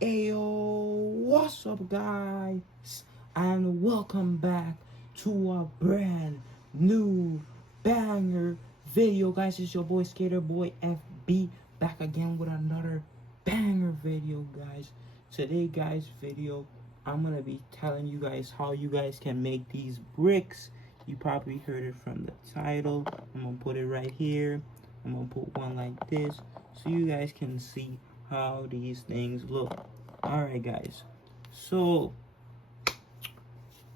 Ayo, what's up, guys? And welcome back to a brand new banger video, guys. It's your boy Skater Boy FB back again with another banger video, guys. Today, guys, video I'm gonna be telling you guys how you guys can make these bricks. You probably heard it from the title. I'm gonna put it right here. I'm gonna put one like this so you guys can see how these things look. Alright, guys, so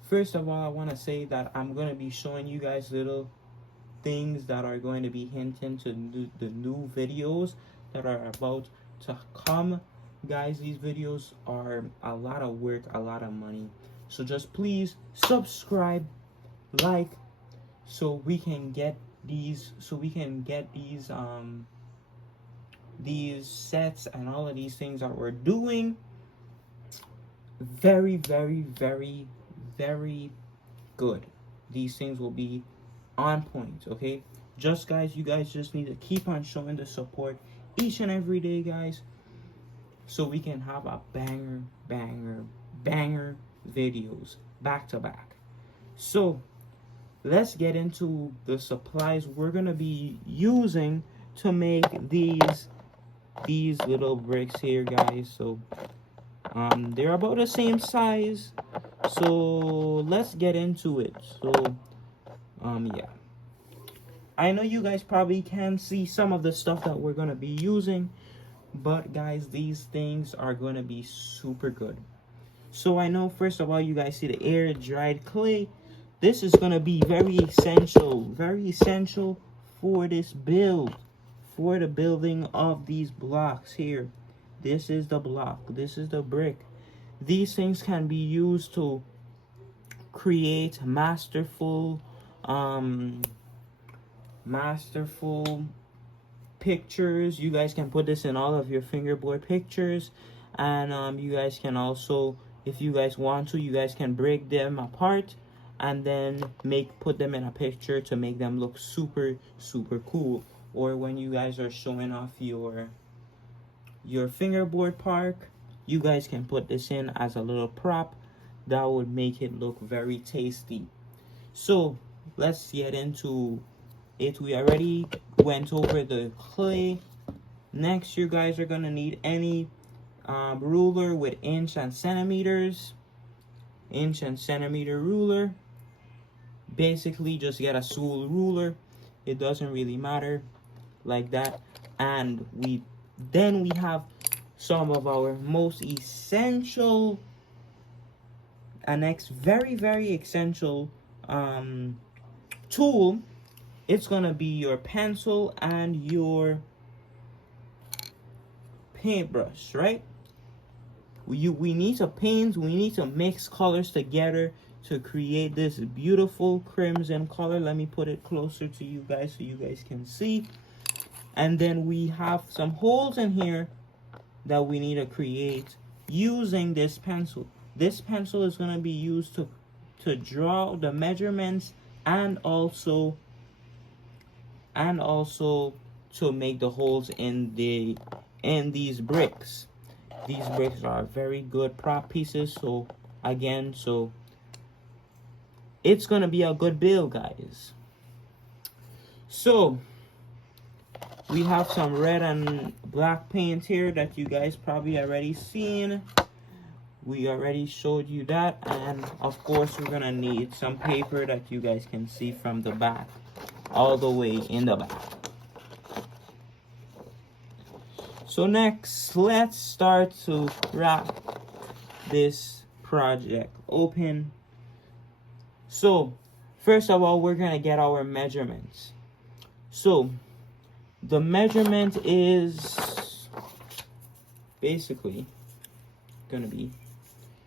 first of all, I want to say that I'm going to be showing you guys little things that are going to be hinting to the new videos that are about to come. Guys, these videos are a lot of work, a lot of money, so just please subscribe, like, so we can get these these sets and all of these things that we're doing very, very, very, very good. These things will be on point, okay? Just, guys, you guys just need to keep on showing the support each and every day, guys, so we can have a banger videos back to back. So let's get into the supplies we're gonna be using to make these little bricks here, guys. So they're about the same size, so let's get into it. So yeah, I know you guys probably can see some of the stuff that we're gonna be using, but guys, these things are gonna be super good. So I know, first of all, you guys see the air dried clay. This is gonna be very essential for this build, for the building of these blocks here. This is the block, this is the brick. These things can be used to create masterful pictures. You guys can put this in all of your fingerboard pictures, and you guys can also, if you guys want to, you guys can break them apart and then put them in a picture to make them look super cool. Or when you guys are showing off your fingerboard park, you guys can put this in as a little prop that would make it look very tasty. So let's get into it. We already went over the clay. Next, you guys are gonna need any ruler with inch and centimeter ruler. Basically, just get a Sewell ruler, it doesn't really matter, like that. And then we have some of our most essential and next very essential tool. It's gonna be your pencil and your paintbrush, right? We need to paint, we need to mix colors together to create this beautiful crimson color. Let me put it closer to you guys so you guys can see. And then we have some holes in here that we need to create using this pencil. This pencil is going to be used to draw the measurements and also to make the holes in these bricks. These bricks are very good prop pieces, so it's going to be a good build, guys. So we have some red and black paint here that you guys probably already seen. We already showed you that. And of course, we're gonna need some paper that you guys can see from the back, all the way in the back. So next, let's start to wrap this project open. So first of all, we're gonna get our measurements. So the measurement is basically gonna be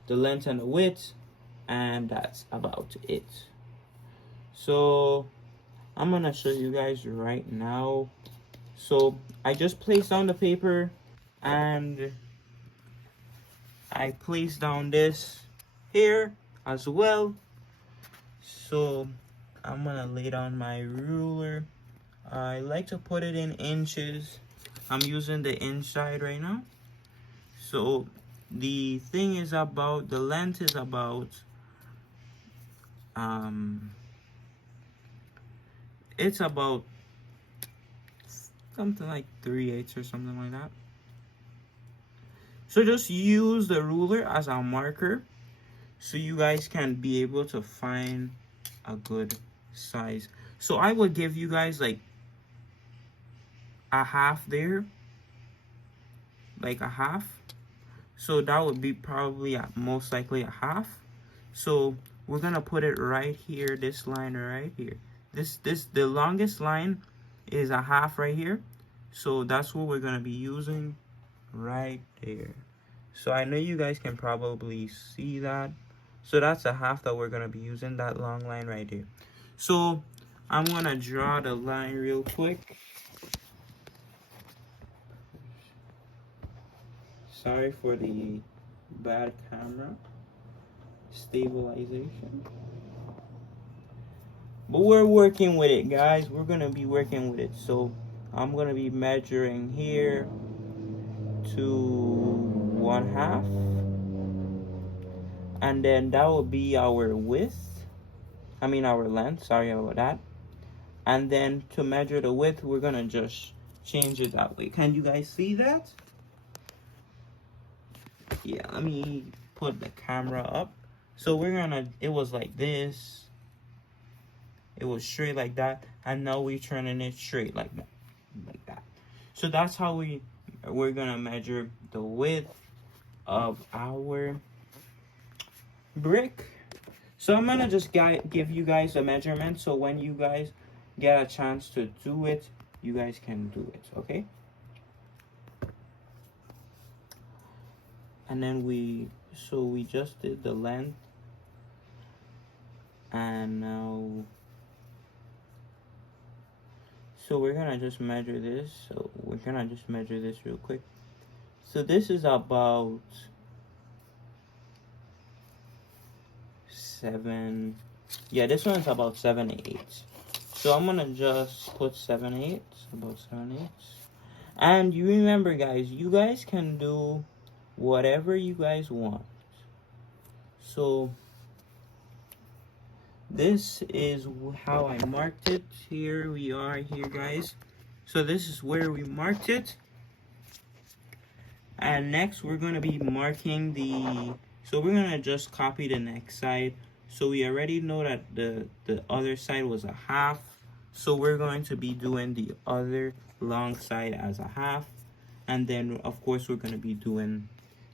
the length and the width, and that's about it. So I'm gonna show you guys right now. So I just placed down the paper and I placed down this here as well. So I'm gonna lay down my ruler. I like to put it in inches. I'm using the inch side right now. So the thing is about, the length is about, it's about something like 3/8 or something like that. So just use the ruler as a marker so you guys can be able to find a good size. So I would give you guys like a half there, like a half. So that would be probably most likely a half. So we're gonna put it right here, this line right here. The longest line is a half right here. So that's what we're gonna be using right there. So I know you guys can probably see that. So that's a half that we're gonna be using, that long line right there. So I'm gonna draw the line real quick. Sorry for the bad camera stabilization. But we're working with it, guys. We're gonna be working with it. So I'm gonna be measuring here to 1/2. And then that will be our width. I mean our length, sorry about that. And then to measure the width, we're gonna just change it that way. Can you guys see that? Yeah, let me put the camera up. So we're gonna, it was like this. It was straight like that. And now we're turning it straight like that. Like that. So that's how we're gonna measure the width of our brick. So I'm gonna just give you guys a measurement, so when you guys get a chance to do it, you guys can do it, okay? And then we just did the length, and now, so we're gonna just measure this. So we're gonna just measure this real quick. So this is about 7, yeah, this one's about 7/8. So I'm gonna just put 7/8, about 7/8. And you remember, guys, you guys can do whatever you guys want. So this is how I marked it. Here we are here, guys. So this is where we marked it. And next we're gonna be marking so we're gonna just copy the next side. So we already know that the other side was a half. So we're going to be doing the other long side as a half. And then of course we're gonna be doing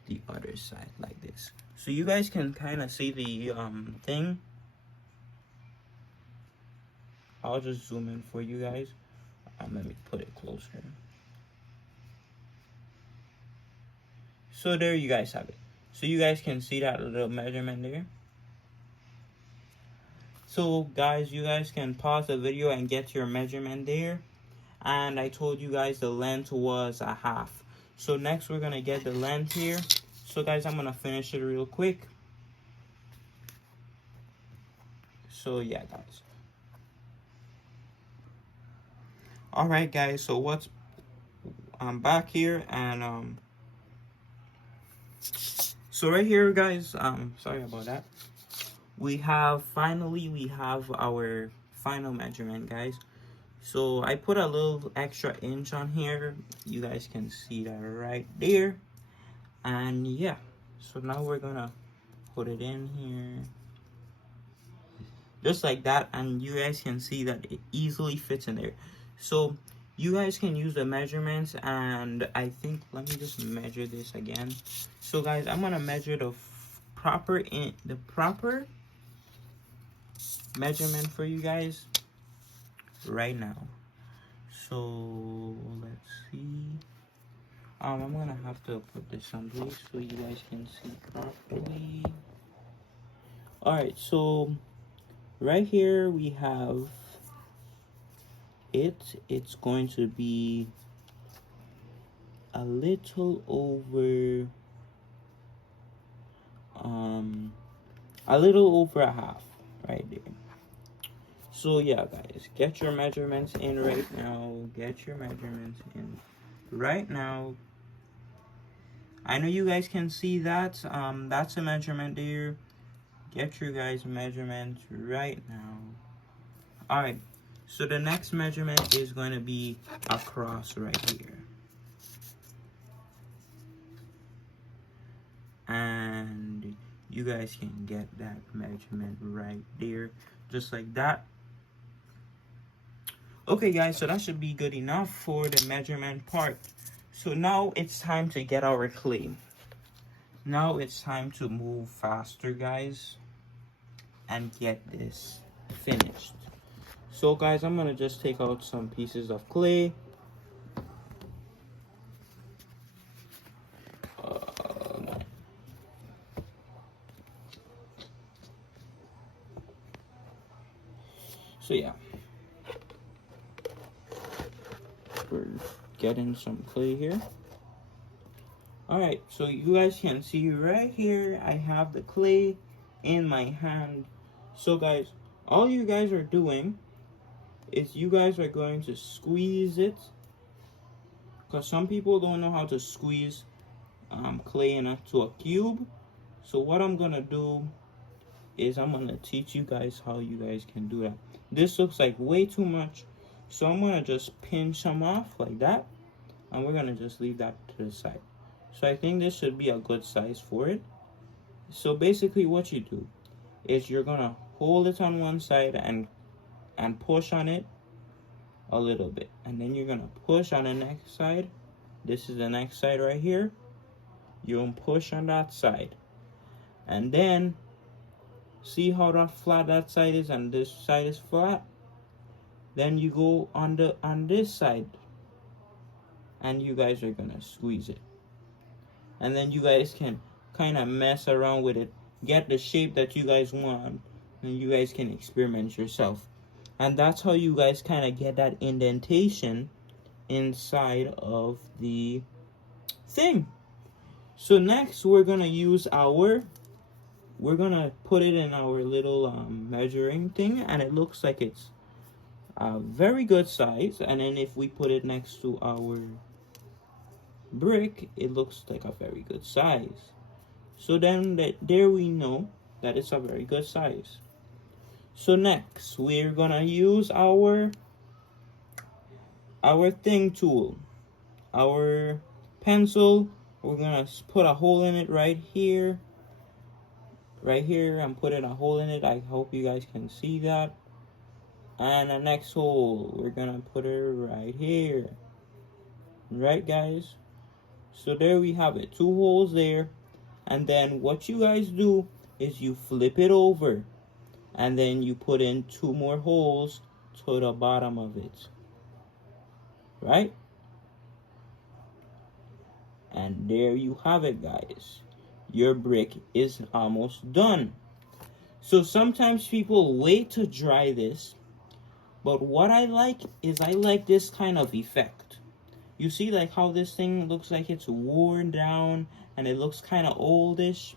the other side like this. So you guys can kind of see the thing. I'll just zoom in for you guys. Let me put it closer. So there you guys have it. So you guys can see that little measurement there. So guys, you guys can pause the video and get your measurement there. And I told you guys the length was a half. So next we're gonna get the length here. So guys, I'm gonna finish it real quick. So yeah, guys. All right, guys. So I'm back here, and so right here, guys. Sorry about that. We have our final measurement, guys. So I put a little extra inch on here. You guys can see that right there. And yeah, so now we're gonna put it in here. Just like that, and you guys can see that it easily fits in there. So you guys can use the measurements, and I think, let me just measure this again. So guys, I'm gonna measure the proper measurement for you guys right now. So let's see. I'm gonna have to put this someplace so you guys can see properly. All right, so right here we have it's going to be a little over a half right there. So yeah, guys, get your measurements in right now. I know you guys can see that. That's a measurement there. Get your guys' measurement right now. Alright, so the next measurement is going to be across right here. And you guys can get that measurement right there, just like that. Okay guys, so that should be good enough for the measurement part. So now it's time to get our clay. Now it's time to move faster, guys, and get this finished. So guys, I'm gonna just take out some pieces of clay. So yeah, we're getting some clay here. Alright, so you guys can see right here, I have the clay in my hand. So guys, all you guys are doing is you guys are going to squeeze it, because some people don't know how to squeeze clay into a cube. So what I'm gonna do is I'm gonna teach you guys how you guys can do that. This looks like way too much, so I'm gonna just pinch some off like that, and we're gonna just leave that to the side. So I think this should be a good size for it. So basically what you do is you're gonna hold it on one side and push on it a little bit, and then you're gonna push on the next side. This is the next side right here. You'll push on that side, and then see how that flat that side is and this side is flat. Then you go on this side, and you guys are gonna squeeze it, and then you guys can kind of mess around with it, get the shape that you guys want, and you guys can experiment yourself. And that's how you guys kind of get that indentation inside of the thing. So next we're gonna use we're gonna put it in our little measuring thing, and it looks like it's a very good size. And then if we put it next to our brick, it looks like a very good size. So then there we know that it's a very good size. So next we're gonna use our thing tool, our pencil. We're gonna put a hole in it right here, I'm putting a hole in it. I hope you guys can see that. And the next hole, we're gonna put it right here. Right guys, so there we have it, 2 holes there. And then what you guys do is you flip it over, and then you put in 2 more holes to the bottom of it, right? And there you have it, guys. Your brick is almost done. So sometimes people wait to dry this, but what I like is I like this kind of effect. You see like how this thing looks like it's worn down and it looks kind of oldish?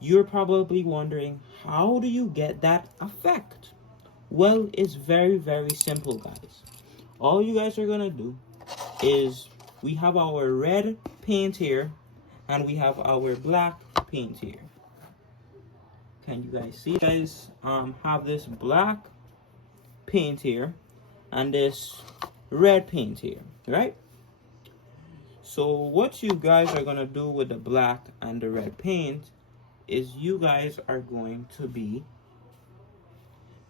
You're probably wondering, how do you get that effect? Well, it's very, very simple, guys. All you guys are gonna do is, we have our red paint here, and we have our black paint here. Can you guys see? You guys have this black paint here and this red paint here, right? So what you guys are gonna do with the black and the red paint is you guys are going to be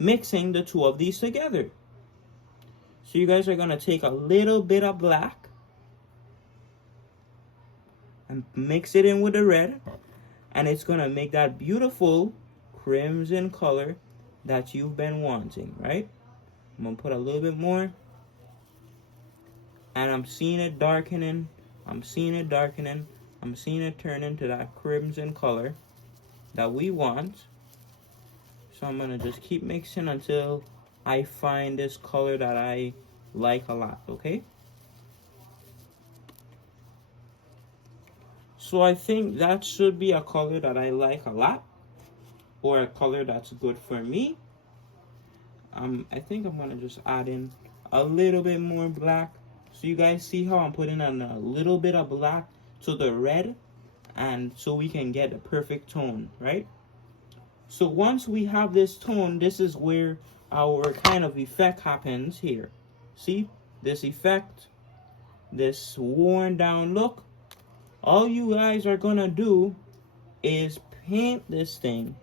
mixing the 2 of these together. So you guys are gonna take a little bit of black and mix it in with the red, and it's gonna make that beautiful crimson color that you've been wanting, right? I'm gonna put a little bit more, and I'm seeing it darkening, I'm seeing it darkening, I'm seeing it turn into that crimson color that we want. So I'm gonna just keep mixing until I find this color that I like a lot, okay? So I think that should be a color that I like a lot, or a color that's good for me. I think I'm gonna just add in a little bit more black. So you guys see how I'm putting in a little bit of black to the red, and so we can get a perfect tone, right? So once we have this tone, this is where our kind of effect happens here. See this effect, this worn down look. All you guys are gonna do is paint this thing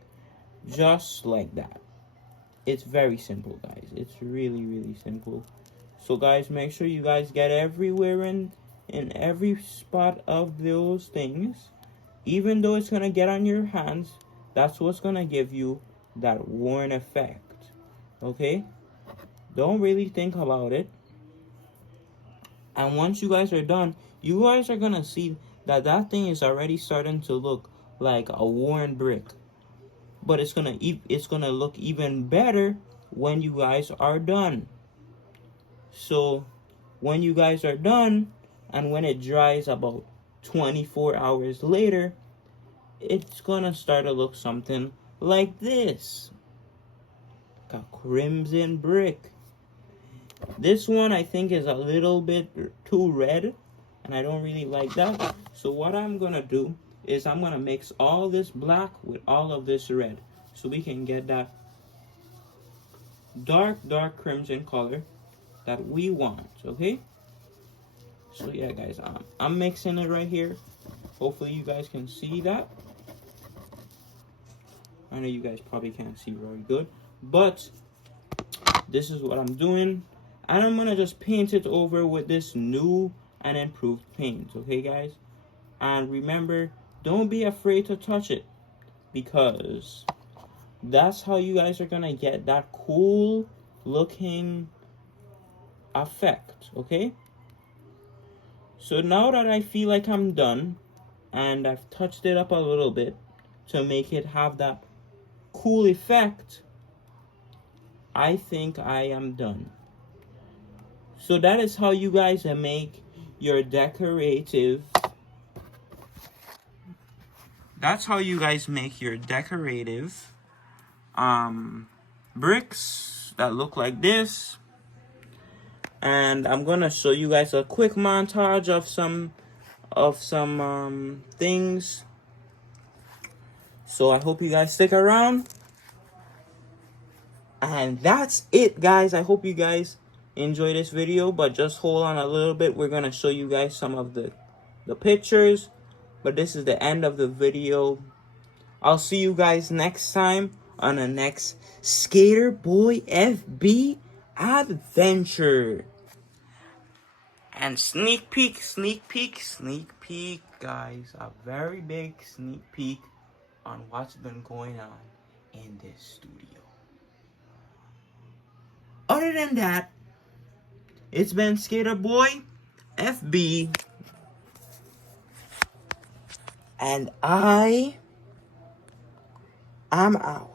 just like that. It's very simple, guys. It's really, really simple. So guys, make sure you guys get everywhere in every spot of those things. Even though it's gonna get on your hands, that's what's gonna give you that worn effect. Okay? Don't really think about it. And once you guys are done, you guys are gonna see that that thing is already starting to look like a worn brick. But it's gonna look even better when you guys are done. So when you guys are done, and when it dries about 24 hours later, it's gonna start to look something like this. Like a crimson brick. This one I think is a little bit too red, and I don't really like that. So what I'm gonna do is I'm gonna mix all this black with all of this red, so we can get that dark crimson color that we want. Okay? So yeah, guys, I'm mixing it right here. Hopefully you guys can see that. I know you guys probably can't see very good, but this is what I'm doing. And I'm gonna just paint it over with this new and improved paint. Okay, guys? And remember, don't be afraid to touch it, because that's how you guys are gonna get that cool looking effect. Okay? So now that I feel like I'm done, and I've touched it up a little bit to make it have that cool effect, I think I am done. So that is how you guys make your decorative. That's how you guys make your decorative bricks that look like this. And I'm gonna show you guys a quick montage of some things. So I hope you guys stick around. And that's it, guys. I hope you guys enjoy this video, but just hold on a little bit. We're gonna show you guys some of the pictures, but this is the end of the video. I'll see you guys next time on the next Skater Boy FB adventure. And sneak peek, guys, a very big sneak peek on what's been going on in this studio. Other than that, it's been Skater Boy FB, and I am out.